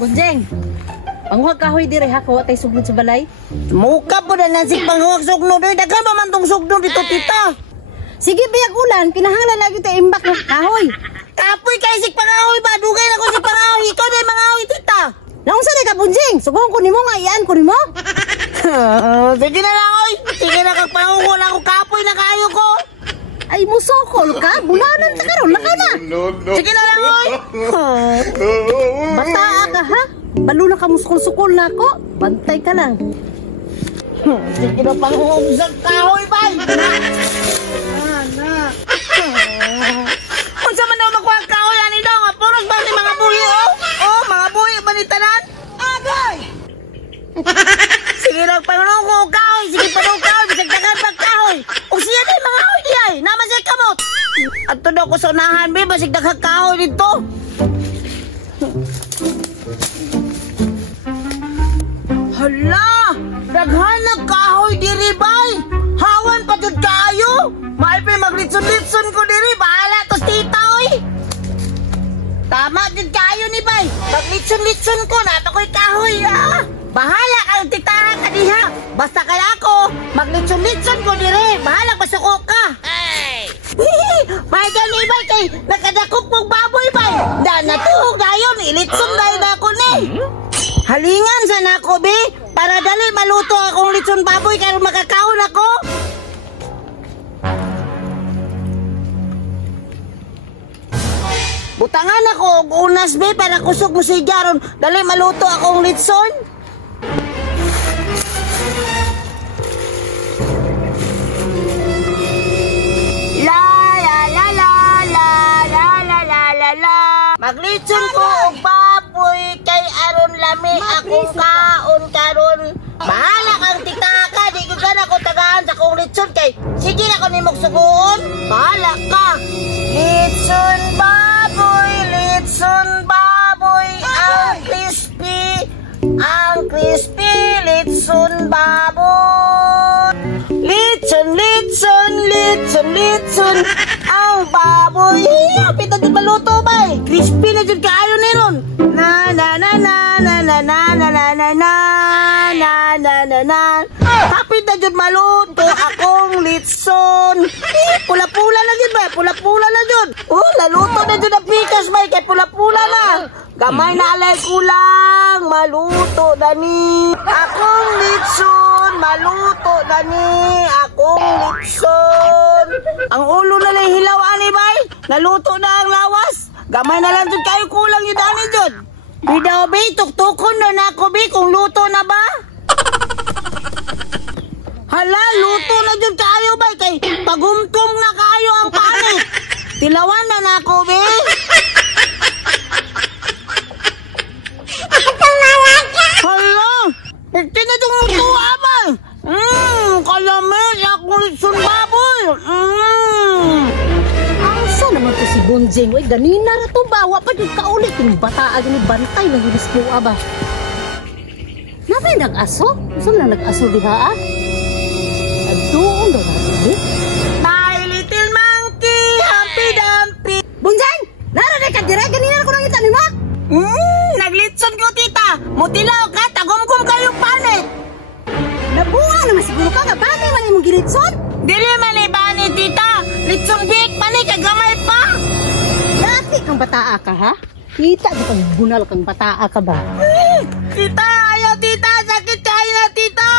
Bunjeng, panghuwag kahoy dire ha, kawa tayo sugnod sa balay. Muka po na nasig panghuwag sugnod. Dagan pa man tong sugnod dito, tita. Sige, biyak ulan, kinahanglan lagi tayo imbak ng kahoy. Kapoy kay sig pangahoy ba? Dugay na ko sig pangahoy. Ikaw na yung mangahoy, tita. Naunsa na ka, Bunjeng? Sugon ko nimo nga, iyaan ko nimo. Sige na lang, oy. Sige na kag panguhol ako. Kapoy na kayo ko. Ay, musokol ka? Bulanan ta karon, lakaw na. Sige na lang, oy. Bataa ka ha? Balo na ka muskol-sukol na ako. Bantay ka lang. Sige na panguhol sa kahoy, bay. Unsa man daw makuha ang kahoy ani daw nga puros ba ni mga buhi oh? Oh, mga buhi ba ni tanan? Agay. Sige lang panguhol ko kahoy, sige pa daw kahoy, bisag dagan pag kahoy. O siya din mga kahoy di ay, naman siya kamot. Adto daw ko sa unahan be, basig daghang kahoy dito. Hala, daghan na kahoy diri bay. Hawan pa jud kayo. Maipay maglitson-litson ko diri, bahala to tita oy. Tama jud kayo ni bay. Maglitson-litson ko na to koy kahoy ah. Bahala kang titahan ka diha. Basta kay ako, maglitson-litson ko diri, bahala pasuko ka. Hey! Bay gani bay kay nakadakop kong baboy bay. Da natuhog dayon, ilitson dayon ako ni. Halingan sa nako be, para dali maluto akong litson baboy karon makakaon ako. Butangan ako og unas be para kusog mo si Jaron, dali maluto akong litson. La la la la la la la la la la. Maglitson ko og baboy kay aron lami akong kaon karon. Bahala kang titaka, di ko gana ko tagaan sa kong litson kay sige na ko nimog suguon. Bahala ka. Litson baboy, ang crispy, litson baboy. Litson, ang baboy. Pita dyan maluto ba eh? Crispy na dyan kaayo na ron. Na. Kapit na dyan maluto akong litson. Pula-pula na dyan ba? Pula-pula na dyan. Oh, laluto na dyan ang pikas ba? Kaya pula-pula na. Gamay na alay kulang. Maluto na ni. Akong litson. Maluto na ni. Akong litson. Ang ulo na lang hilaw ani bay. Naluto na ang lawas. Gamay na lang dyan kayo kulang yun ani dyan. Bidaw bay, tuktukon na na ako bay kung luto na ba? Hala, luto na dyan kayo bay. Kay pagumtong na kayo ang panit. Tilawan na na ako bay. Hala, ito na itong luto abay. Kalamit, akong litson baboy. Asa naman to si Bunjeng? Uy, ganina na to ba? Wa pa yung kaulit yung bataan ni bantay ng ginispo ba? Napay nag-aso? Saan na nag-aso diha ah? Doon daw natin. My little monkey, Humpty Dumpty. Bunjeng! Nararay ka dire? Ganina ko nang itanin mo? Naglitson ko tita. Mutilaw ka, tagumkum kayong panit. Nabuha naman siguro ka. Paano man yung gilitson? Dili man ibani tita. Litson big mani kagamay pa. Dati kang bataa ka ha? Kita di kang bunal kang bataa ka ba? Tita, ayaw tita. Sakit kayo na tita.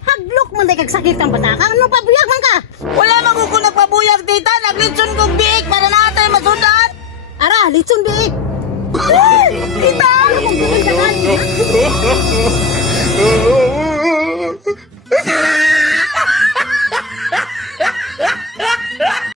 Haglok man day kag sakit kang bataa ka. Ano pabuyag man ka? Wala maguko nagpabuyag tita. Naglitson kong biik para natay masudan. Ara, litson biik. Tita!